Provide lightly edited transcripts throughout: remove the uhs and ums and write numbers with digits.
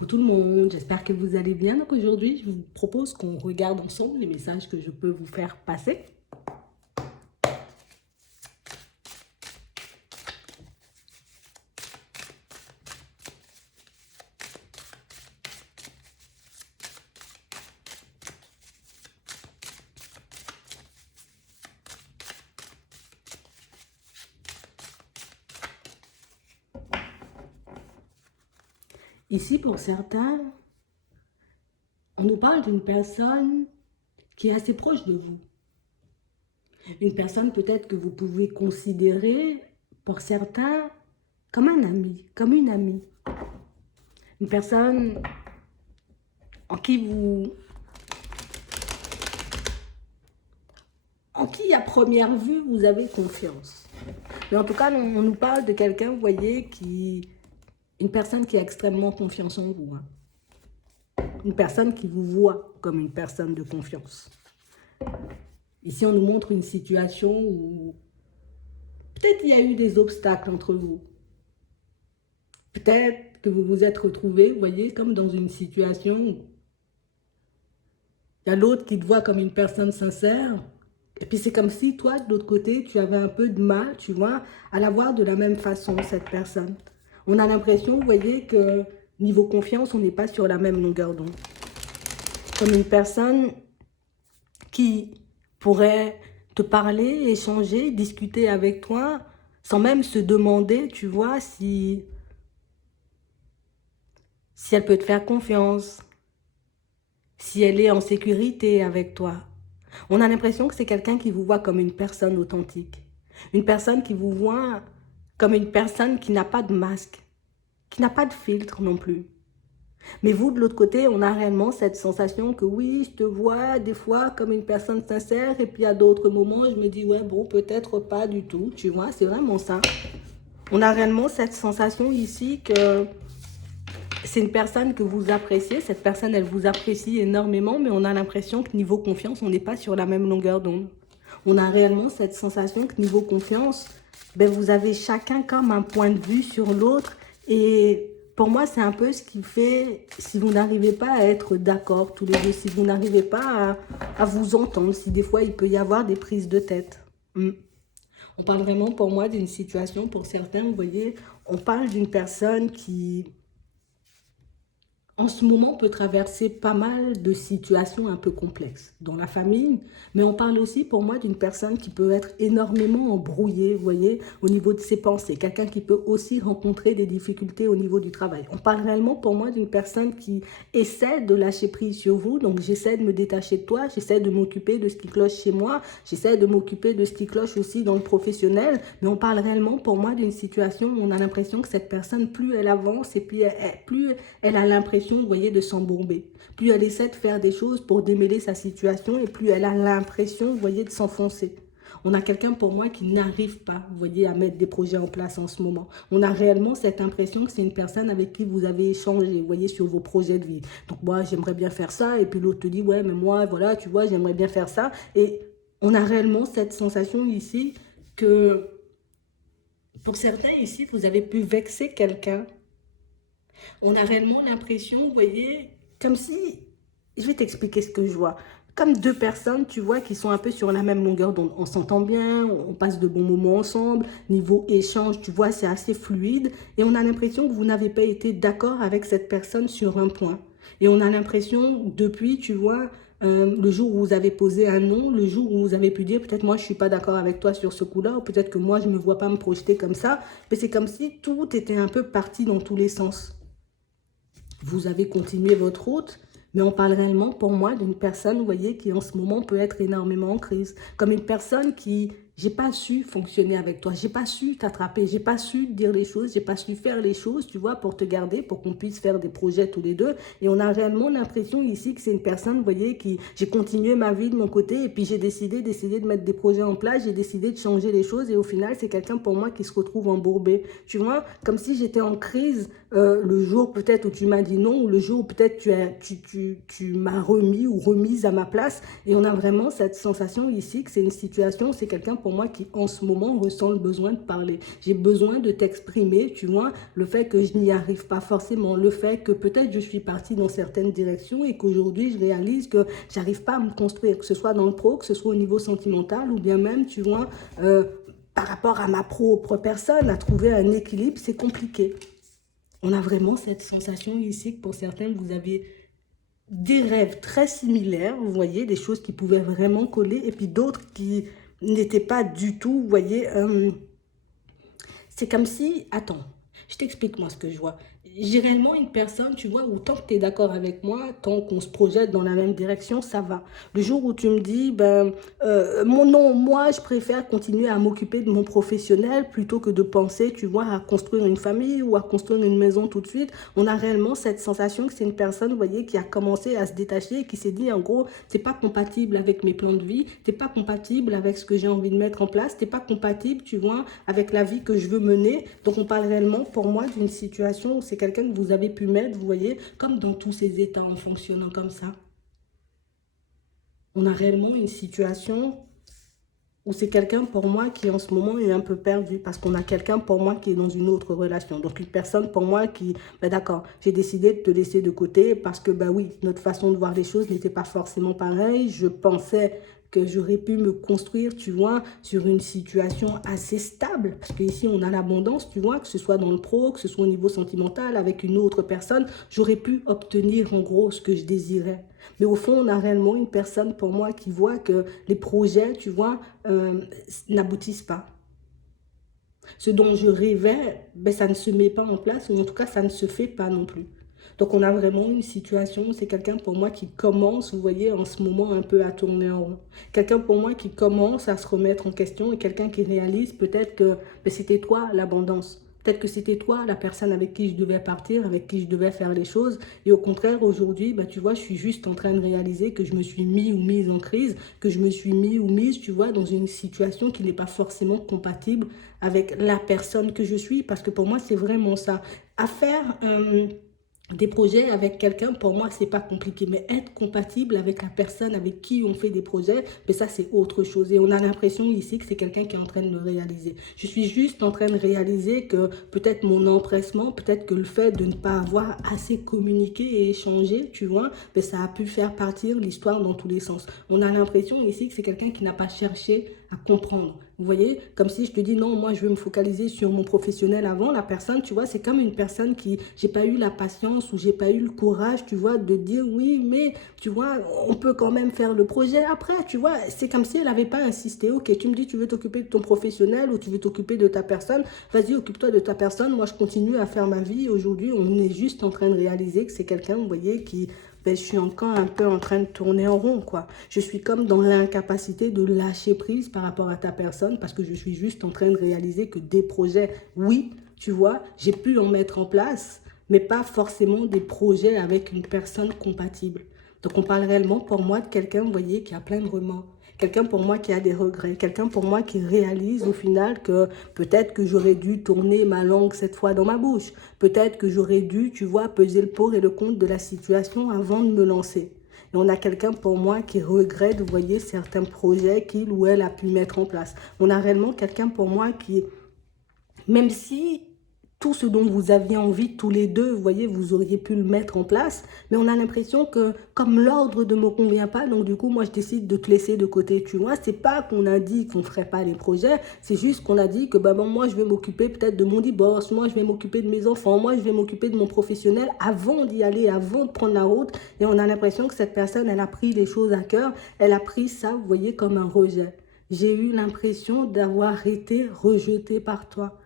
Coucou tout le monde, j'espère que vous allez bien. Donc aujourd'hui, je vous propose qu'on regarde ensemble les messages que je peux vous faire passer. Ici, pour certains, on nous parle d'une personne qui est assez proche de vous. Une personne peut-être que vous pouvez considérer, pour certains, comme un ami, comme une amie. Une personne en qui à première vue, vous avez confiance. Mais en tout cas, on nous parle de quelqu'un, vous voyez, une personne qui a extrêmement confiance en vous. Une personne qui vous voit comme une personne de confiance. Ici, on nous montre une situation où peut-être il y a eu des obstacles entre vous. Peut-être que vous vous êtes retrouvés, vous voyez, comme dans une situation où il y a l'autre qui te voit comme une personne sincère. Et puis c'est comme si toi, de l'autre côté, tu avais un peu de mal, tu vois, à la voir de la même façon, cette personne. On a l'impression, vous voyez, que niveau confiance, on n'est pas sur la même longueur d'onde. Comme une personne qui pourrait te parler, échanger, discuter avec toi, sans même se demander, tu vois, si elle peut te faire confiance, si elle est en sécurité avec toi. On a l'impression que c'est quelqu'un qui vous voit comme une personne authentique. Une personne qui vous voit comme une personne qui n'a pas de masque, qui n'a pas de filtre non plus. Mais vous, de l'autre côté, on a réellement cette sensation que oui, je te vois des fois comme une personne sincère et puis à d'autres moments, je me dis, ouais, bon, peut-être pas du tout, tu vois, c'est vraiment ça. On a réellement cette sensation ici que c'est une personne que vous appréciez, cette personne, elle vous apprécie énormément, mais on a l'impression que niveau confiance, on n'est pas sur la même longueur d'onde. On a réellement cette sensation que niveau confiance, ben, vous avez chacun comme un point de vue sur l'autre et pour moi, c'est un peu ce qui fait, si vous n'arrivez pas à être d'accord tous les deux, si vous n'arrivez pas à vous entendre, si des fois il peut y avoir des prises de tête. On parle vraiment pour moi d'une situation, pour certains, vous voyez, on parle d'une personne qui en ce moment, on peut traverser pas mal de situations un peu complexes dans la famille, mais on parle aussi pour moi d'une personne qui peut être énormément embrouillée, vous voyez, au niveau de ses pensées. Quelqu'un qui peut aussi rencontrer des difficultés au niveau du travail. On parle réellement pour moi d'une personne qui essaie de lâcher prise sur vous, donc j'essaie de me détacher de toi, j'essaie de m'occuper de ce qui cloche chez moi, j'essaie de m'occuper de ce qui cloche aussi dans le professionnel, mais on parle réellement pour moi d'une situation où on a l'impression que cette personne, plus elle avance et plus elle a l'impression, vous voyez, de s'embourber. Plus elle essaie de faire des choses pour démêler sa situation et plus elle a l'impression, vous voyez, de s'enfoncer. On a quelqu'un pour moi qui n'arrive pas, vous voyez, à mettre des projets en place en ce moment. On a réellement cette impression que c'est une personne avec qui vous avez échangé, vous voyez, sur vos projets de vie. Donc moi, j'aimerais bien faire ça et puis l'autre te dit, ouais, mais moi, voilà, tu vois, j'aimerais bien faire ça. Et on a réellement cette sensation ici que pour certains ici, vous avez pu vexer quelqu'un. On a réellement l'impression, vous voyez, comme si, je vais t'expliquer ce que je vois, comme deux personnes, tu vois, qui sont un peu sur la même longueur d'onde. On s'entend bien, on passe de bons moments ensemble, niveau échange, tu vois, c'est assez fluide, et on a l'impression que vous n'avez pas été d'accord avec cette personne sur un point. Et on a l'impression, depuis, tu vois, le jour où vous avez posé un nom, le jour où vous avez pu dire, peut-être moi je suis pas d'accord avec toi sur ce coup-là, ou peut-être que moi je me vois pas me projeter comme ça, mais c'est comme si tout était un peu parti dans tous les sens. Vous avez continué votre route, mais on parle réellement pour moi d'une personne, vous voyez, qui en ce moment peut être énormément en crise. Comme une personne qui, j'ai pas su fonctionner avec toi, j'ai pas su t'attraper, j'ai pas su dire les choses, j'ai pas su faire les choses, tu vois, pour te garder, pour qu'on puisse faire des projets tous les deux. Et on a réellement l'impression ici que c'est une personne, vous voyez, qui, j'ai continué ma vie de mon côté et puis j'ai décidé de mettre des projets en place, j'ai décidé de changer les choses et au final, c'est quelqu'un pour moi qui se retrouve embourbé. Tu vois, comme si j'étais en crise le jour peut-être où tu m'as dit non, ou le jour où peut-être tu m'as remis ou remise à ma place. Et on a vraiment cette sensation ici que c'est une situation, c'est quelqu'un pour pour moi qui, en ce moment, ressent le besoin de parler. J'ai besoin de t'exprimer, tu vois, le fait que je n'y arrive pas forcément, le fait que peut-être je suis partie dans certaines directions et qu'aujourd'hui, je réalise que j'arrive pas à me construire, que ce soit dans le pro, que ce soit au niveau sentimental ou bien même, tu vois, par rapport à ma propre personne, à trouver un équilibre, c'est compliqué. On a vraiment cette sensation ici que pour certains, vous avez des rêves très similaires, vous voyez, des choses qui pouvaient vraiment coller, et puis d'autres qui n'étaient pas du tout, vous voyez, c'est comme si, attends, je t'explique moi ce que je vois. J'ai réellement une personne, tu vois, où tant que tu es d'accord avec moi, tant qu'on se projette dans la même direction, ça va. Le jour où tu me dis, ben, non, moi, je préfère continuer à m'occuper de mon professionnel plutôt que de penser, tu vois, à construire une famille ou à construire une maison tout de suite, on a réellement cette sensation que c'est une personne, vous voyez, qui a commencé à se détacher et qui s'est dit, en gros, c'est pas compatible avec mes plans de vie, c'est pas compatible avec ce que j'ai envie de mettre en place, c'est pas compatible, tu vois, avec la vie que je veux mener. Donc, on parle réellement, pour moi, d'une situation où c'est quelqu'un que vous avez pu mettre, vous voyez, comme dans tous ces états en fonctionnant comme ça. On a réellement une situation où c'est quelqu'un pour moi qui en ce moment est un peu perdu parce qu'on a quelqu'un pour moi qui est dans une autre relation. Donc une personne pour moi qui, ben d'accord, j'ai décidé de te laisser de côté parce que ben oui, notre façon de voir les choses n'était pas forcément pareille. Je pensais que j'aurais pu me construire, tu vois, sur une situation assez stable. Parce qu'ici, on a l'abondance, tu vois, que ce soit dans le pro, que ce soit au niveau sentimental, avec une autre personne, j'aurais pu obtenir en gros ce que je désirais. Mais au fond, on a réellement une personne pour moi qui voit que les projets, tu vois, n'aboutissent pas. Ce dont je rêvais, ben, ça ne se met pas en place, ou en tout cas, ça ne se fait pas non plus. Donc, on a vraiment une situation, c'est quelqu'un pour moi qui commence, vous voyez, en ce moment un peu à tourner en rond. Quelqu'un pour moi qui commence à se remettre en question et quelqu'un qui réalise peut-être que ben, c'était toi l'abondance. Peut-être que c'était toi la personne avec qui je devais partir, avec qui je devais faire les choses. Et au contraire, aujourd'hui, ben, tu vois, je suis juste en train de réaliser que je me suis mis ou mise en crise, que je me suis mis ou mise, tu vois, dans une situation qui n'est pas forcément compatible avec la personne que je suis. Parce que pour moi, c'est vraiment ça. À faire des projets avec quelqu'un, pour moi, c'est pas compliqué. Mais être compatible avec la personne avec qui on fait des projets, mais ça, c'est autre chose. Et on a l'impression ici que c'est quelqu'un qui est en train de le réaliser. Je suis juste en train de réaliser que peut-être mon empressement, peut-être que le fait de ne pas avoir assez communiqué et échangé, tu vois, mais ça a pu faire partir l'histoire dans tous les sens. On a l'impression ici que c'est quelqu'un qui n'a pas cherché à comprendre. Vous voyez, comme si je te dis non, moi je veux me focaliser sur mon professionnel avant. La personne, tu vois, c'est comme une personne qui, j'ai pas eu la patience ou j'ai pas eu le courage, tu vois, de dire oui, mais tu vois, on peut quand même faire le projet après, tu vois. C'est comme si elle n'avait pas insisté. Ok, tu me dis tu veux t'occuper de ton professionnel ou tu veux t'occuper de ta personne. Vas-y, occupe-toi de ta personne. Moi, je continue à faire ma vie. Aujourd'hui, on est juste en train de réaliser que c'est quelqu'un, vous voyez, qui ben, je suis encore un peu en train de tourner en rond, quoi. Je suis comme dans l'incapacité de lâcher prise par rapport à ta personne parce que je suis juste en train de réaliser que des projets, oui, tu vois, j'ai pu en mettre en place, mais pas forcément des projets avec une personne compatible. Donc, on parle réellement pour moi de quelqu'un, vous voyez, qui a plein de remords. Quelqu'un pour moi qui a des regrets. Quelqu'un pour moi qui réalise au final que peut-être que j'aurais dû tourner ma langue cette fois dans ma bouche. Peut-être que j'aurais dû, tu vois, peser le pour et le contre de la situation avant de me lancer. Et on a quelqu'un pour moi qui regrette, vous voyez, certains projets qu'il ou elle a pu mettre en place. On a réellement quelqu'un pour moi qui, même si tout ce dont vous aviez envie tous les deux, vous voyez, vous auriez pu le mettre en place, mais on a l'impression que comme l'ordre ne me convient pas, donc du coup, moi, je décide de te laisser de côté, tu vois. C'est pas qu'on a dit qu'on ferait pas les projets, c'est juste qu'on a dit que bah, bon, moi, je vais m'occuper peut-être de mon divorce, moi, je vais m'occuper de mes enfants, moi, je vais m'occuper de mon professionnel avant d'y aller, avant de prendre la route. Et on a l'impression que cette personne, elle a pris les choses à cœur, elle a pris ça, vous voyez, comme un rejet. J'ai eu l'impression d'avoir été rejetée par toi.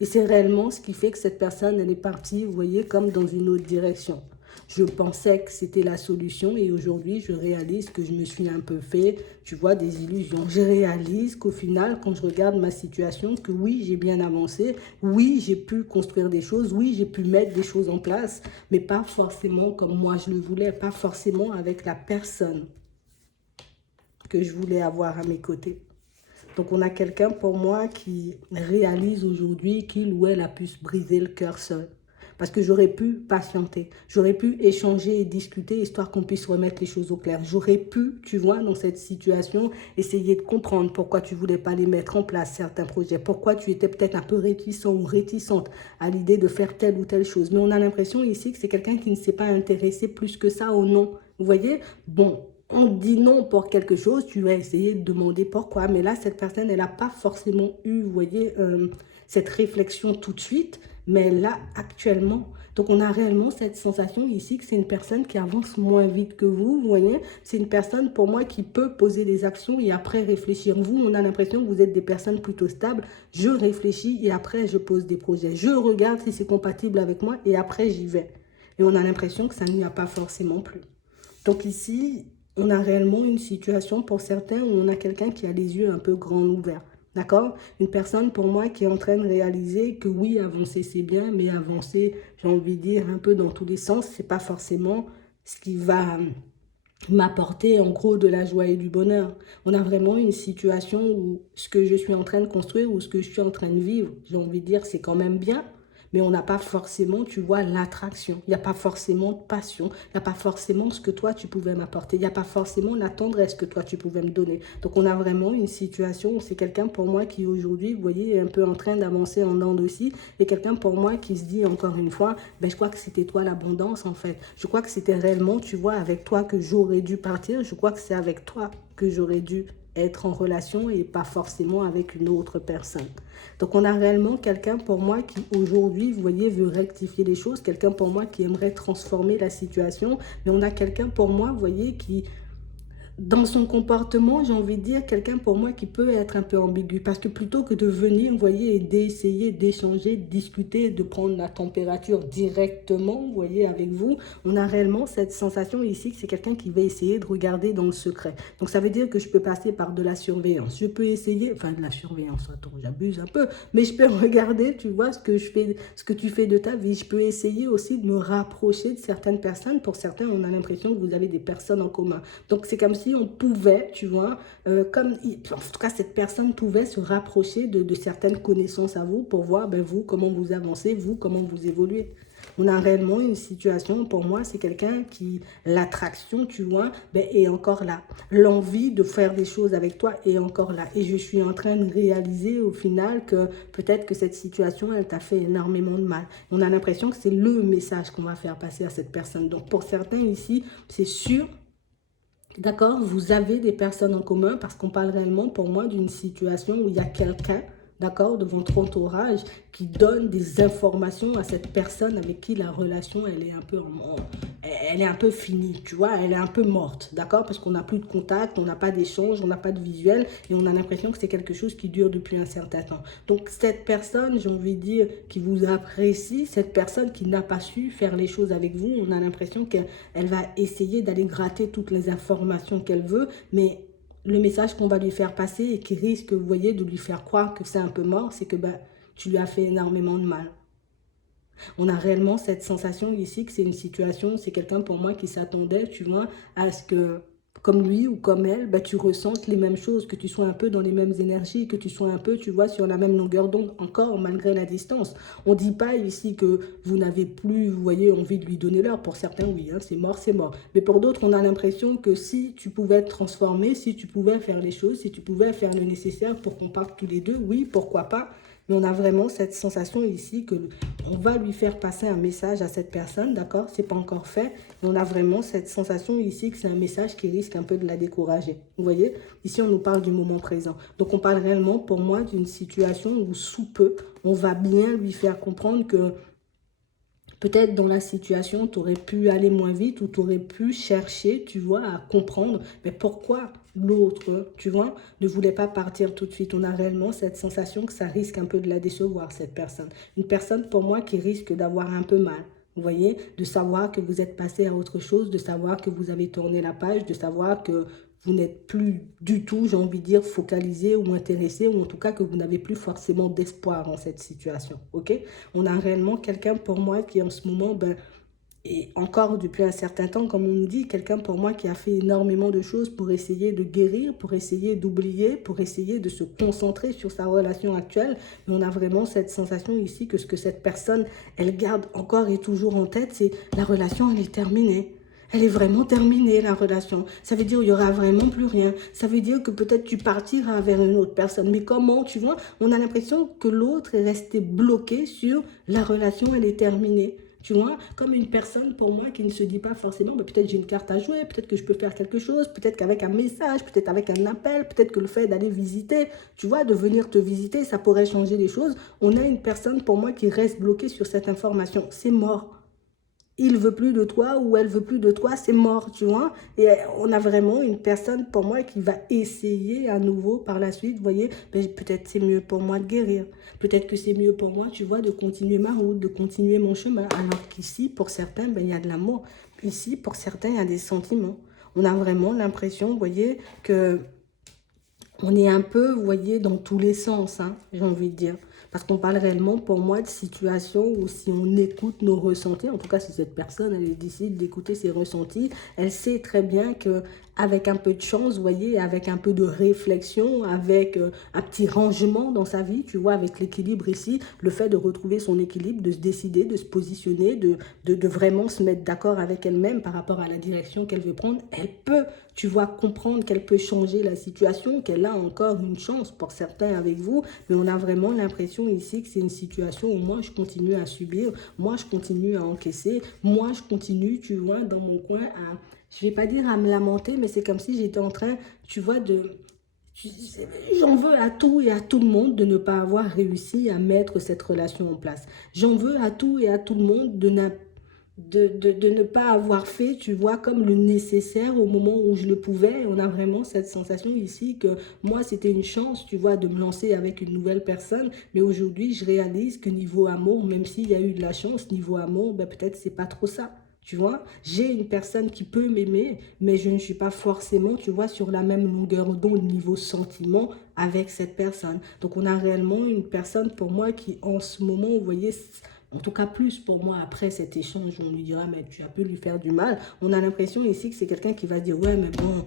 Et c'est réellement ce qui fait que cette personne, elle est partie, vous voyez, comme dans une autre direction. Je pensais que c'était la solution et aujourd'hui, je réalise que je me suis un peu fait, tu vois, des illusions. Je réalise qu'au final, quand je regarde ma situation, que oui, j'ai bien avancé, oui, j'ai pu construire des choses, oui, j'ai pu mettre des choses en place, mais pas forcément comme moi je le voulais, pas forcément avec la personne que je voulais avoir à mes côtés. Donc, on a quelqu'un pour moi qui réalise aujourd'hui qu'il ou elle a pu se briser le cœur seul. Parce que j'aurais pu patienter, j'aurais pu échanger et discuter, histoire qu'on puisse remettre les choses au clair. J'aurais pu, tu vois, dans cette situation, essayer de comprendre pourquoi tu ne voulais pas les mettre en place, certains projets, pourquoi tu étais peut-être un peu réticent ou réticente à l'idée de faire telle ou telle chose. Mais on a l'impression ici que c'est quelqu'un qui ne s'est pas intéressé plus que ça au non. Vous voyez? Bon, on dit non pour quelque chose, tu vas essayer de demander pourquoi. Mais là, cette personne, elle n'a pas forcément eu, vous voyez, cette réflexion tout de suite, mais là, actuellement. Donc, on a réellement cette sensation ici que c'est une personne qui avance moins vite que vous voyez. C'est une personne, pour moi, qui peut poser des actions et après réfléchir. Vous, on a l'impression que vous êtes des personnes plutôt stables. Je réfléchis et après, je pose des projets. Je regarde si c'est compatible avec moi et après, j'y vais. Et on a l'impression que ça n'y a pas forcément plus. Donc ici, on a réellement une situation pour certains où on a quelqu'un qui a les yeux un peu grands ouverts. D'accord? Une personne pour moi qui est en train de réaliser que oui, avancer c'est bien, mais avancer, j'ai envie de dire, un peu dans tous les sens, c'est pas forcément ce qui va m'apporter en gros de la joie et du bonheur. On a vraiment une situation où ce que je suis en train de construire ou ce que je suis en train de vivre, j'ai envie de dire, c'est quand même bien, mais on n'a pas forcément, tu vois, l'attraction. Il n'y a pas forcément de passion. Il n'y a pas forcément ce que toi, tu pouvais m'apporter. Il n'y a pas forcément la tendresse que toi, tu pouvais me donner. Donc, on a vraiment une situation où c'est quelqu'un pour moi qui aujourd'hui, vous voyez, est un peu en train d'avancer en dents aussi. Et quelqu'un pour moi qui se dit encore une fois, ben, je crois que c'était toi l'abondance en fait. Je crois que c'était réellement, tu vois, avec toi que j'aurais dû partir. Je crois que c'est avec toi que j'aurais dû être en relation et pas forcément avec une autre personne. Donc, on a réellement quelqu'un pour moi qui aujourd'hui, vous voyez, veut rectifier les choses. Quelqu'un pour moi qui aimerait transformer la situation. Mais on a quelqu'un pour moi, vous voyez, qui dans son comportement, j'ai envie de dire, quelqu'un pour moi qui peut être un peu ambigu. Parce que plutôt que de venir, vous voyez, et d'essayer d'échanger, de discuter, de prendre la température directement, vous voyez, avec vous, on a réellement cette sensation ici que c'est quelqu'un qui va essayer de regarder dans le secret. Donc ça veut dire que je peux passer par de la surveillance. Je peux essayer, enfin de la surveillance, attends, j'abuse un peu, mais je peux regarder, tu vois, ce que je fais, ce que tu fais de ta vie. Je peux essayer aussi de me rapprocher de certaines personnes. Pour certains, on a l'impression que vous avez des personnes en commun. Donc c'est comme si on pouvait, tu vois, en tout cas, cette personne pouvait se rapprocher de certaines connaissances à vous pour voir, ben, vous, comment vous avancez, vous, comment vous évoluez. On a réellement une situation, pour moi, c'est quelqu'un qui, l'attraction, tu vois, ben, est encore là. L'envie de faire des choses avec toi est encore là. Et je suis en train de réaliser au final que peut-être que cette situation, elle t'a fait énormément de mal. On a l'impression que c'est le message qu'on va faire passer à cette personne. Donc, pour certains ici, c'est sûr. D'accord, vous avez des personnes en commun parce qu'on parle réellement pour moi d'une situation où il y a quelqu'un, d'accord, de votre entourage qui donne des informations à cette personne avec qui la relation, elle est un peu finie, tu vois, elle est un peu morte, d'accord, parce qu'on n'a plus de contact, on n'a pas d'échange, on n'a pas de visuel et on a l'impression que c'est quelque chose qui dure depuis un certain temps. Donc cette personne, j'ai envie de dire, qui vous apprécie, cette personne qui n'a pas su faire les choses avec vous, on a l'impression qu'elle va essayer d'aller gratter toutes les informations qu'elle veut, mais le message qu'on va lui faire passer et qui risque, vous voyez, de lui faire croire que c'est un peu mort, c'est que ben, tu lui as fait énormément de mal. On a réellement cette sensation ici que c'est une situation, c'est quelqu'un pour moi qui s'attendait, tu vois, à ce que, comme lui ou comme elle, bah, tu ressentes les mêmes choses, que tu sois un peu dans les mêmes énergies, que tu sois un peu, tu vois, sur la même longueur d'onde, encore malgré la distance. On ne dit pas ici que vous n'avez plus, vous voyez, envie de lui donner l'heure. Pour certains, oui, hein, c'est mort, c'est mort. Mais pour d'autres, on a l'impression que si tu pouvais te transformer, si tu pouvais faire les choses, si tu pouvais faire le nécessaire pour qu'on parte tous les deux, oui, pourquoi pas. Mais on a vraiment cette sensation ici que on va lui faire passer un message à cette personne, d'accord? C'est pas encore fait. Mais on a vraiment cette sensation ici que c'est un message qui risque un peu de la décourager. Vous voyez? Ici, on nous parle du moment présent. Donc, on parle réellement, pour moi, d'une situation où sous peu, on va bien lui faire comprendre que peut-être dans la situation, tu aurais pu aller moins vite ou tu aurais pu chercher, tu vois, à comprendre mais pourquoi l'autre, tu vois, ne voulait pas partir tout de suite. On a réellement cette sensation que ça risque un peu de la décevoir, cette personne. Une personne, pour moi, qui risque d'avoir un peu mal. Vous voyez, de savoir que vous êtes passé à autre chose, de savoir que vous avez tourné la page, de savoir que vous n'êtes plus du tout, j'ai envie de dire, focalisé ou intéressé, ou en tout cas que vous n'avez plus forcément d'espoir en cette situation, ok? On a réellement quelqu'un pour moi qui en ce moment, ben, Et encore depuis un certain temps, comme on nous dit, quelqu'un pour moi qui a fait énormément de choses pour essayer de guérir, pour essayer d'oublier, pour essayer de se concentrer sur sa relation actuelle. Mais on a vraiment cette sensation ici que ce que cette personne, elle garde encore et toujours en tête, c'est la relation, elle est terminée. Elle est vraiment terminée, la relation. Ça veut dire qu'il n'y aura vraiment plus rien. Ça veut dire que peut-être tu partiras vers une autre personne. Mais comment, tu vois, on a l'impression que l'autre est resté bloqué sur la relation, elle est terminée. Tu vois, comme une personne pour moi qui ne se dit pas forcément, bah, peut-être j'ai une carte à jouer, peut-être que je peux faire quelque chose, peut-être qu'avec un message, peut-être avec un appel, peut-être que le fait d'aller visiter, tu vois, de venir te visiter, ça pourrait changer les choses. On a une personne pour moi qui reste bloquée sur cette information. C'est mort. Il veut plus de toi ou elle veut plus de toi, c'est mort, tu vois. Et on a vraiment une personne pour moi qui va essayer à nouveau par la suite, vous voyez, ben, peut-être c'est mieux pour moi de guérir. Peut-être que c'est mieux pour moi, tu vois, de continuer ma route, de continuer mon chemin. Alors qu'ici, pour certains, ben, il y a de l'amour. Ici, pour certains, il y a des sentiments. On a vraiment l'impression, vous voyez, que on est un peu, vous voyez, dans tous les sens, hein, j'ai envie de dire. Parce qu'on parle réellement, pour moi, de situations où si on écoute nos ressentis, en tout cas si cette personne, elle décide d'écouter ses ressentis, elle sait très bien que avec un peu de chance, vous voyez, avec un peu de réflexion, avec un petit rangement dans sa vie, tu vois, avec l'équilibre ici, le fait de retrouver son équilibre, de se décider, de se positionner, de vraiment se mettre d'accord avec elle-même par rapport à la direction qu'elle veut prendre, elle peut, tu vois, comprendre qu'elle peut changer la situation, qu'elle a encore une chance pour certains avec vous, mais on a vraiment l'impression ici que c'est une situation où moi je continue à subir, moi je continue à encaisser, moi je continue, tu vois, dans mon coin à, je vais pas dire à me lamenter, mais c'est comme si j'étais en train, tu vois, j'en veux à tout et à tout le monde de ne pas avoir réussi à mettre cette relation en place. J'en veux à tout et à tout le monde de ne pas avoir fait, tu vois, comme le nécessaire au moment où je le pouvais. On a vraiment cette sensation ici que moi, c'était une chance, tu vois, de me lancer avec une nouvelle personne. Mais aujourd'hui, je réalise que niveau amour, même s'il y a eu de la chance, niveau amour, ben, peut-être c'est pas trop ça. Tu vois, j'ai une personne qui peut m'aimer, mais je ne suis pas forcément, tu vois, sur la même longueur d'onde niveau sentiment avec cette personne. Donc, on a réellement une personne pour moi qui, en ce moment, vous voyez, en tout cas plus pour moi après cet échange, on lui dira, mais tu as pu lui faire du mal. On a l'impression ici que c'est quelqu'un qui va dire, ouais, mais bon,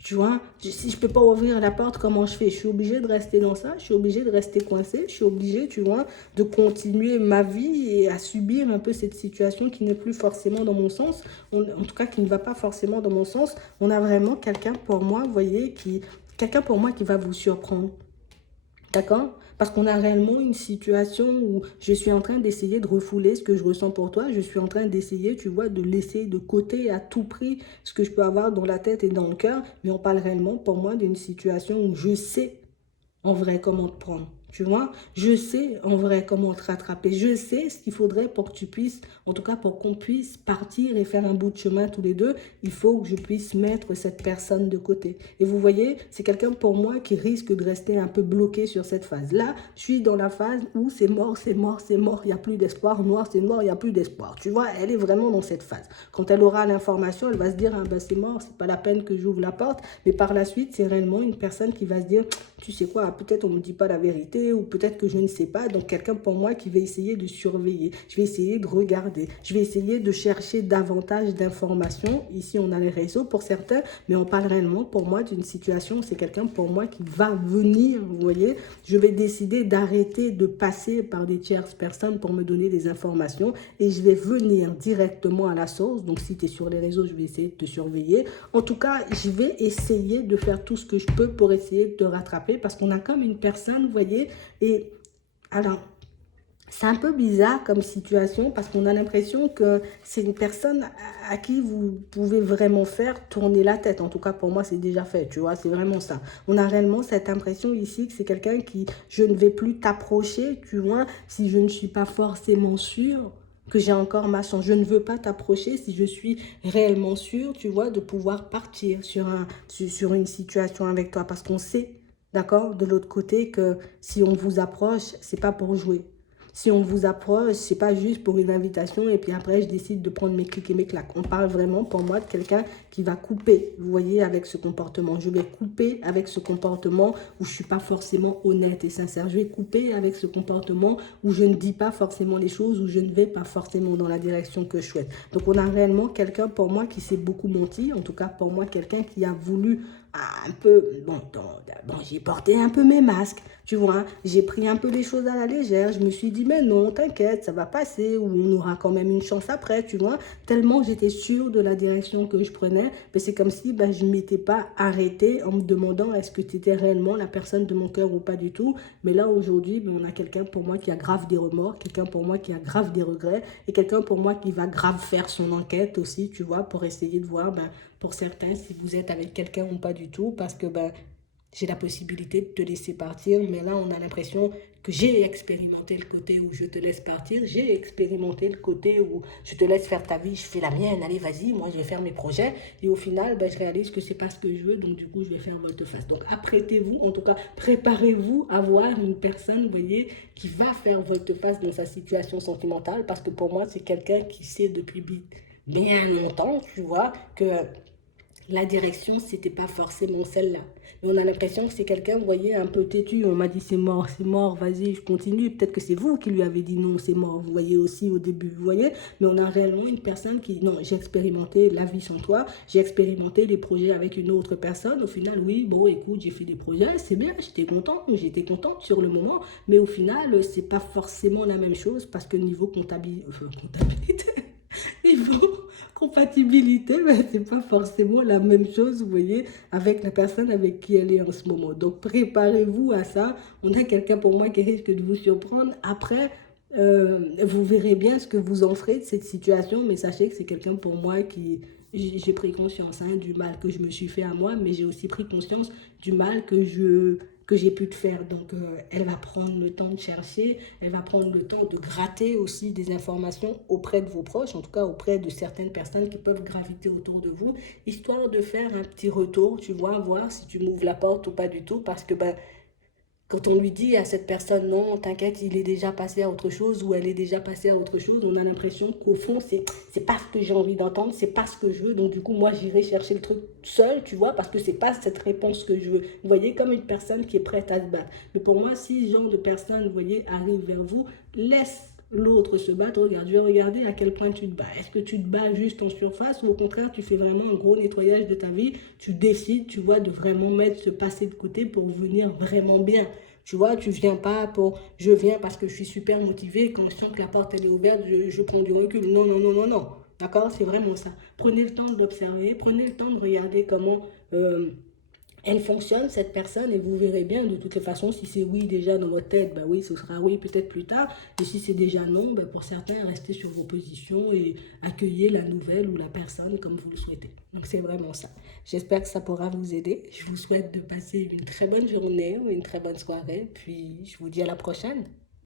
tu vois, si je peux pas ouvrir la porte, comment je fais? Je suis obligée de rester dans ça, je suis obligée de rester coincée, je suis obligée, tu vois, de continuer ma vie et à subir un peu cette situation qui n'est plus forcément dans mon sens, en tout cas qui ne va pas forcément dans mon sens. On a vraiment quelqu'un pour moi, vous voyez, quelqu'un pour moi qui va vous surprendre. D'accord? Parce qu'on a réellement une situation où je suis en train d'essayer de refouler ce que je ressens pour toi. Je suis en train d'essayer, tu vois, de laisser de côté à tout prix ce que je peux avoir dans la tête et dans le cœur. Mais on parle réellement pour moi d'une situation où je sais en vrai comment te prendre. Tu vois, je sais en vrai comment te rattraper. Je sais ce qu'il faudrait pour que tu puisses, en tout cas pour qu'on puisse partir et faire un bout de chemin tous les deux. Il faut que je puisse mettre cette personne de côté. Et vous voyez, c'est quelqu'un pour moi qui risque de rester un peu bloqué sur cette phase. Là, je suis dans la phase où c'est mort, c'est mort, c'est mort, il n'y a plus d'espoir. Noir, c'est noir, il n'y a plus d'espoir. Tu vois, elle est vraiment dans cette phase. Quand elle aura l'information, elle va se dire, ah ben c'est mort, c'est pas la peine que j'ouvre la porte. Mais par la suite, c'est réellement une personne qui va se dire, tu sais quoi, peut-être on ne me dit pas la vérité ou peut-être que je ne sais pas. Donc quelqu'un pour moi qui va essayer de surveiller, je vais essayer de regarder, je vais essayer de chercher davantage d'informations. Ici, on a les réseaux pour certains, mais on parle réellement pour moi d'une situation, c'est quelqu'un pour moi qui va venir, vous voyez. Je vais décider d'arrêter de passer par des tierces personnes pour me donner des informations et je vais venir directement à la source. Donc si tu es sur les réseaux, je vais essayer de te surveiller. En tout cas, je vais essayer de faire tout ce que je peux pour essayer de te rattraper parce qu'on a comme une personne, vous voyez, et alors, c'est un peu bizarre comme situation parce qu'on a l'impression que c'est une personne à qui vous pouvez vraiment faire tourner la tête. En tout cas, pour moi, c'est déjà fait, tu vois, c'est vraiment ça. On a réellement cette impression ici que c'est quelqu'un qui, je ne vais plus t'approcher, tu vois, si je ne suis pas forcément sûre que j'ai encore ma chance. Je ne veux pas t'approcher si je suis réellement sûre, tu vois, de pouvoir partir sur une situation avec toi parce qu'on sait, d'accord, de l'autre côté que si on vous approche, c'est pas pour jouer. Si on vous approche, c'est pas juste pour une invitation et puis après, je décide de prendre mes clics et mes claques. On parle vraiment, pour moi, de quelqu'un qui va couper, vous voyez, avec ce comportement. Je vais couper avec ce comportement où je suis pas forcément honnête et sincère. Je vais couper avec ce comportement où je ne dis pas forcément les choses, où je ne vais pas forcément dans la direction que je souhaite. Donc, on a réellement quelqu'un, pour moi, qui s'est beaucoup menti. En tout cas, pour moi, quelqu'un qui a voulu un peu, bon, j'ai porté un peu mes masques, tu vois, j'ai pris un peu les choses à la légère, je me suis dit, mais non, t'inquiète, ça va passer, ou on aura quand même une chance après, tu vois, tellement j'étais sûre de la direction que je prenais, mais c'est comme si je ne m'étais pas arrêtée en me demandant est-ce que tu étais réellement la personne de mon cœur ou pas du tout, mais là aujourd'hui, on a quelqu'un pour moi qui a grave des remords, quelqu'un pour moi qui a grave des regrets, et quelqu'un pour moi qui va grave faire son enquête aussi, tu vois, pour essayer de voir, pour certains, si vous êtes avec quelqu'un ou pas du tout, parce que j'ai la possibilité de te laisser partir, mais là, on a l'impression que j'ai expérimenté le côté où je te laisse partir, j'ai expérimenté le côté où je te laisse faire ta vie, je fais la mienne, allez, vas-y, moi, je vais faire mes projets, et au final, je réalise que c'est pas ce que je veux, donc du coup, je vais faire volte-face. Donc, apprêtez-vous, en tout cas, préparez-vous à voir une personne, vous voyez, qui va faire volte-face dans sa situation sentimentale, parce que pour moi, c'est quelqu'un qui sait depuis bien longtemps, tu vois, que la direction, c'était pas forcément celle-là. Mais on a l'impression que c'est quelqu'un, vous voyez, un peu têtu. On m'a dit c'est mort, vas-y, je continue. Peut-être que c'est vous qui lui avez dit non, c'est mort. Vous voyez aussi au début, vous voyez. Mais on a réellement une personne qui, non, j'ai expérimenté la vie sans toi, j'ai expérimenté les projets avec une autre personne. Au final, oui, bon, écoute, j'ai fait des projets, c'est bien, j'étais contente sur le moment. Mais au final, c'est pas forcément la même chose parce que niveau comptabilité, niveau compatibilité, c'est pas forcément la même chose, vous voyez, avec la personne avec qui elle est en ce moment. Donc, préparez-vous à ça. On a quelqu'un pour moi qui risque de vous surprendre. Après, vous verrez bien ce que vous en ferez de cette situation, mais sachez que c'est quelqu'un pour moi qui... J'ai pris conscience du mal que je me suis fait à moi, mais j'ai aussi pris conscience du mal que j'ai pu te faire. Donc, elle va prendre le temps de chercher, elle va prendre le temps de gratter aussi des informations auprès de vos proches, en tout cas auprès de certaines personnes qui peuvent graviter autour de vous, histoire de faire un petit retour, tu vois, voir si tu m'ouvres la porte ou pas du tout, parce que quand on lui dit à cette personne, non, t'inquiète, il est déjà passé à autre chose ou elle est déjà passée à autre chose, on a l'impression qu'au fond, c'est pas ce que j'ai envie d'entendre, c'est pas ce que je veux. Donc, du coup, moi, j'irai chercher le truc seul, tu vois, parce que c'est pas cette réponse que je veux. Vous voyez, comme une personne qui est prête à se battre. Mais pour moi, si ce genre de personne, vous voyez, arrive vers vous, laisse l'autre se battre, regarde, je vais regarder à quel point tu te bats. Est-ce que tu te bats juste en surface ou au contraire tu fais vraiment un gros nettoyage de ta vie, tu décides, tu vois, de vraiment mettre ce passé de côté pour venir vraiment bien. Tu vois, tu viens pas pour, je viens parce que je suis super motivée, quand je sens que la porte elle est ouverte, je prends du recul. Non, non, non, non, non. D'accord, c'est vraiment ça. Prenez le temps de l'observer, prenez le temps de regarder comment elle fonctionne, cette personne, et vous verrez bien, de toutes les façons, si c'est oui déjà dans votre tête, oui, ce sera oui peut-être plus tard, et si c'est déjà non, pour certains, restez sur vos positions et accueillez la nouvelle ou la personne comme vous le souhaitez. Donc c'est vraiment ça. J'espère que ça pourra vous aider. Je vous souhaite de passer une très bonne journée ou une très bonne soirée, puis je vous dis à la prochaine.